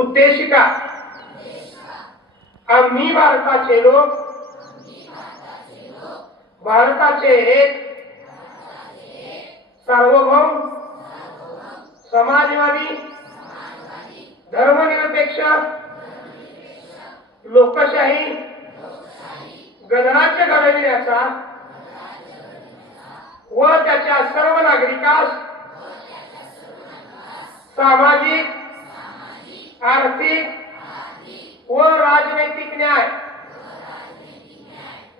उद्देशिका आम्ही भारताचे लोक भारताचे एक सार्वभौम समाजवादी धर्मनिरपेक्ष लोकशाही गणराज्य घडविण्याचा व त्याच्या सर्व नागरिकास सामाजिक आर्थिक व राजनैतिक न्याय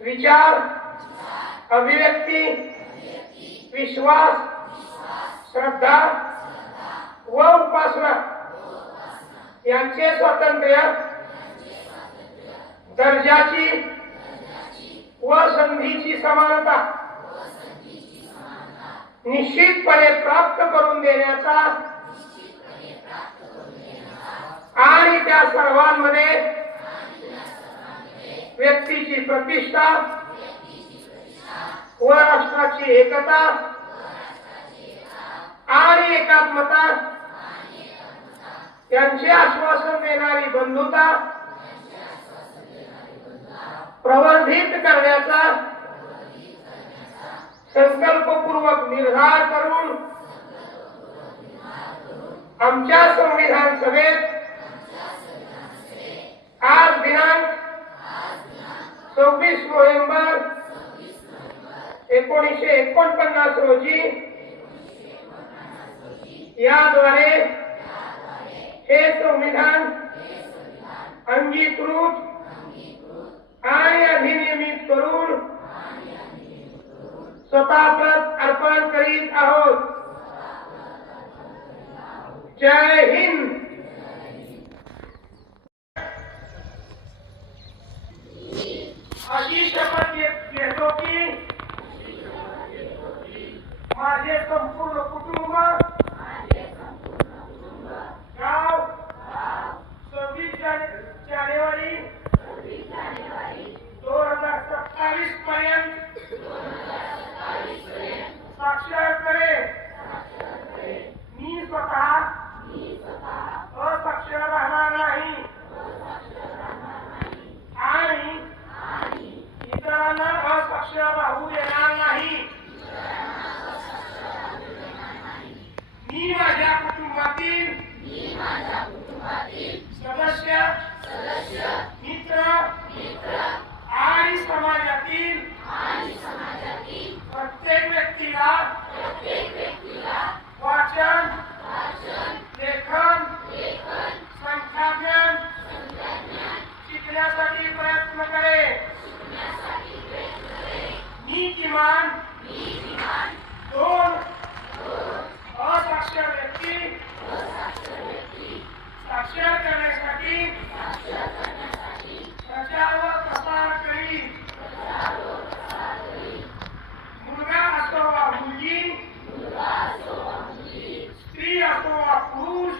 विचार अभिव्यक्ती विश्वास श्रद्धा व उपासना यांचे स्वातंत्र्य दर्जाची व संधीची समानता निश्चितपणे प्राप्त करून देण्याचा आणि त्या सर्वांमध्ये व्यक्तीची प्रतिष्ठा व राष्ट्राची एकता आणि एकात्मता यांचे आश्वासन देणारी बंधुता प्रवर्धित करण्याचा संकल्पपूर्वक निर्धार करून आमच्या संविधान सभेत आज दिनांक 26 नोव्हेंबर 1949 रोजी याद्वारे हे संविधान अंगीकृत आणि अधिनियमित करून स्वतःप्रत अर्पण करीत आहोत। जय हिंद। अशी शपथ घेतो की माझे संपूर्ण कुटुंब गाव 26 जानेवारी 2027 पर्यंत साक्षर करेल। मी स्वतः असाक्षर राहणार नाही आणि इतरांना असाक्षर राहू देणार नाही। मी माझ्या कुटुंबातील सदस्य मित्र आणि समाजातील प्रत्येक व्यक्तीला वाचन लेखन संख्याज्ञान शिकण्यासाठी प्रयत्न करेल। मी किमान 2 असाक्षर व्यक्ती साक्षर करण्यासाठी प्रचार व प्रसार करीन। मुलगा असो वा मुलगी स्त्री असो वा पुरुष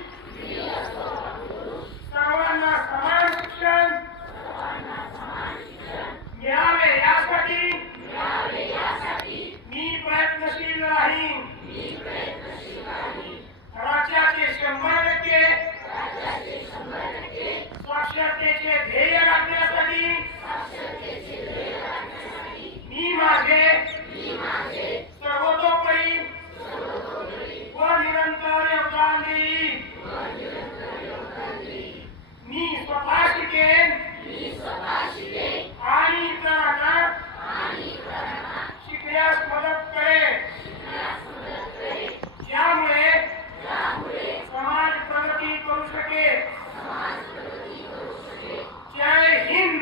सर्वांना समान शिक्षण मिळावे यासाठी मी प्रयत्नशील राहीन। राज्याचे 100% साक्षरतेचे ध्येय राखण्यासाठी मी माझे सर्वतोपरी व निरंतर योगदान देईन। मी स्वतः शिकेन आणि इतरांना शिकण्यास मदत करेन। यामुळे समाज प्रगती करू शकेल। जय हिंद।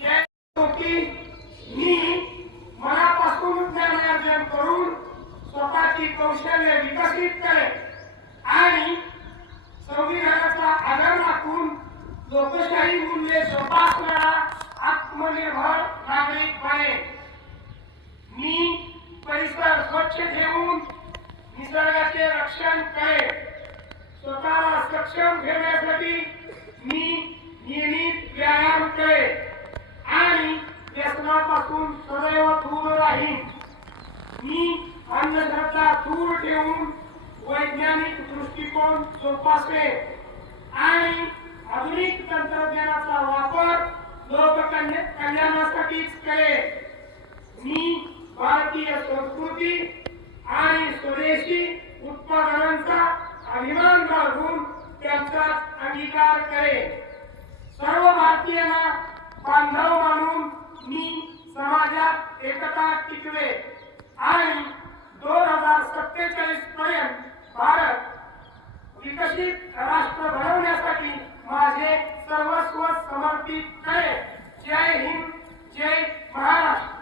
जय मी मनापासून ज्ञानार्जन करून स्वतःची कौशल्य विकसित करेन आणि संविधानाचा आदर राखून लोकशाही मूल्ये जोपासणारा आत्मनिर्भर नागरिक बनेन। मी परिसर स्वच्छ ठेवून निसर्गाचे रक्षण करेन। स्वतःला सक्षम ठेवण्यासाठी मी नियमित व्यायाम करेन आणि व्यसनापासून सदैव दूर राहीन। मी अंधश्रद्धा दूर ठेवून वैज्ञानिक दृष्टिकोन जोपासणे आणि आधुनिक तंत्रज्ञानाचा वापर लोककल्याणासाठीच करेल. मी भारतीय संस्कृती आणि स्वदेशी उत्पादनांचा अभिमान बाळगून त्यांचा अंगीकार करेल. सर्व भारतीयांना बांधव मानून मी समाजात एकता टिकवे आणि 2047 पर्यंत भारत विकसित राष्ट्र बनवण्यासाठी माझे सर्वस्व समर्पित करेल. जय हिंद, जय महाराष्ट्र.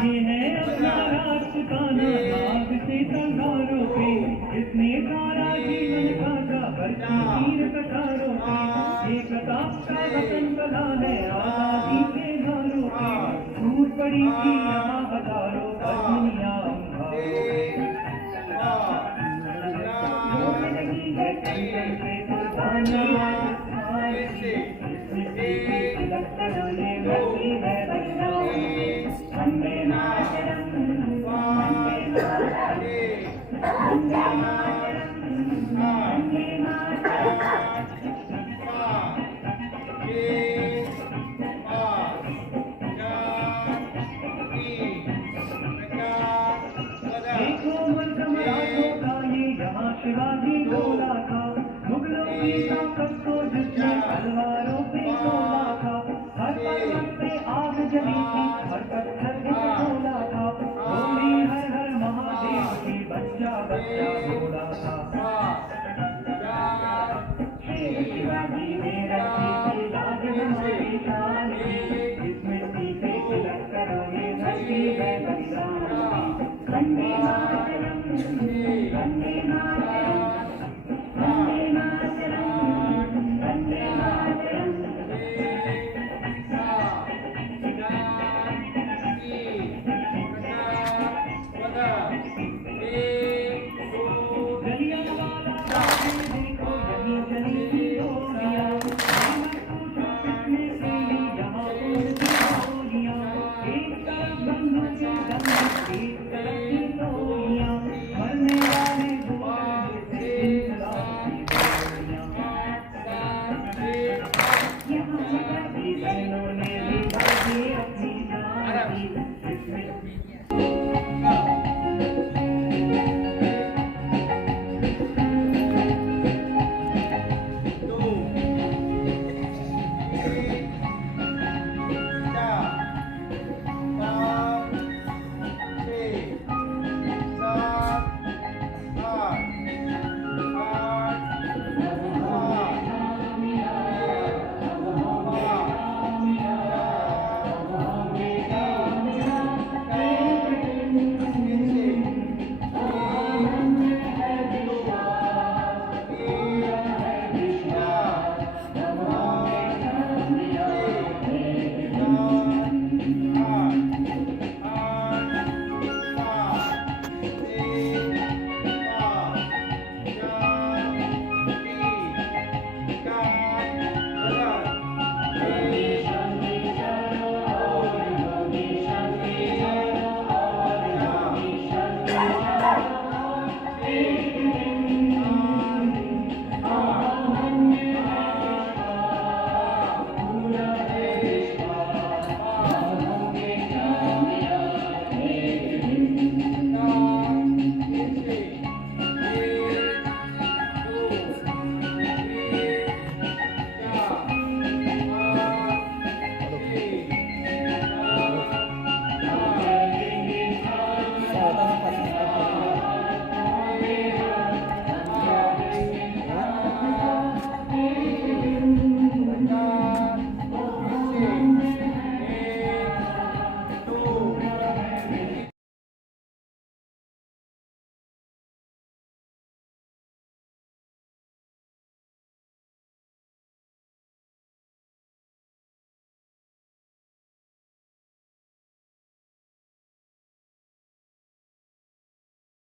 ये है अपना राजपुताना नाग से तलवारों पे, इसने सारा जीवन काटा बरसी तीर कटारों पे। ये प्रताप का वतन बना है आजादी के धारों पे, टूट पड़ी थी यहाँ हजारों पत्नियां शिवाजी बोला था मुगलों की ताकत को जिसने तलवारों से तोला था। हर पर्वत पे आग जली थी, हर पत्थर बोला था, बोली हर हर महादेव की बच्चा बच्चा बोला था। शिवाजी ने रखी थी लाज हमारी शान की, इस मिट्टी से तिलक करो ये धरती है बलिदान की। वंदे मातरम